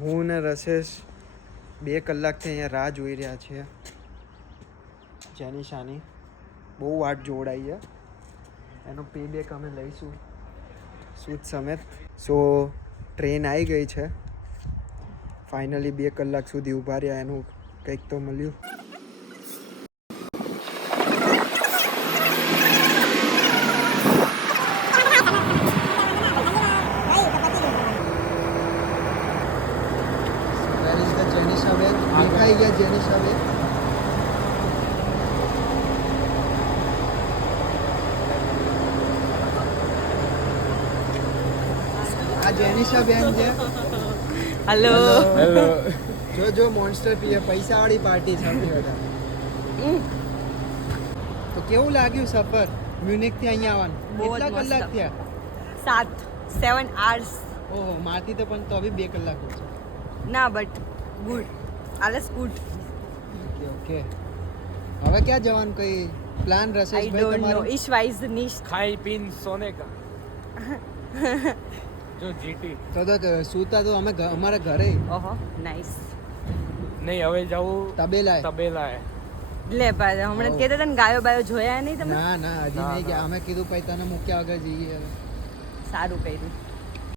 હું ને રસેશ 2 કલાકથી અહીંયા રાહ જોઈ રહ્યા છીએ જેનિશાની. બહુ વાટ જોડાઈ છે. એનો પે બેક અમે લઈશું સૂટ સમેત. સો ટ્રેન આવી ગઈ છે ફાઇનલી. 2 કલાક સુધી ઊભા રહ્યા, એનું કંઈક તો મળ્યું. દેખાઈ ગયા જેનિશાબેન. આ જેનિશાબેન છે. Hello hello. જો મોન્સ્ટર પીએ. પૈસાવાળી પાર્ટી છે સૌથી વધારે. તો કેવું લાગ્યું સફર મ્યુનિક થી અહીંયા આવવાનું? કેટલા કલાક થયા? 7 hours. ઓહો, મારથી તો પણ તો બી 2 કલાક છે. ના but good, alles gut. Okay. હવે ક્યાં જવાનું? કઈ પ્લાન I રસેશભાઈ don't know. તમારો? Ich weiß nicht. खाई पीन सोने का जो जीटी તો સૂતા તો અમે અમારા ઘરે. ઓહો નાઇસ. નહીં હવે જવું તબેલા. તબેલા હે. લે ભાઈ હમણાં કહેતા હતા ને ગાયો બાયો જોયા નહીં તમે? ના હજી નહીં ગયા. અમે કીધું પછી તને મૂક્યા વગર જઈએ. સારું કર્યું.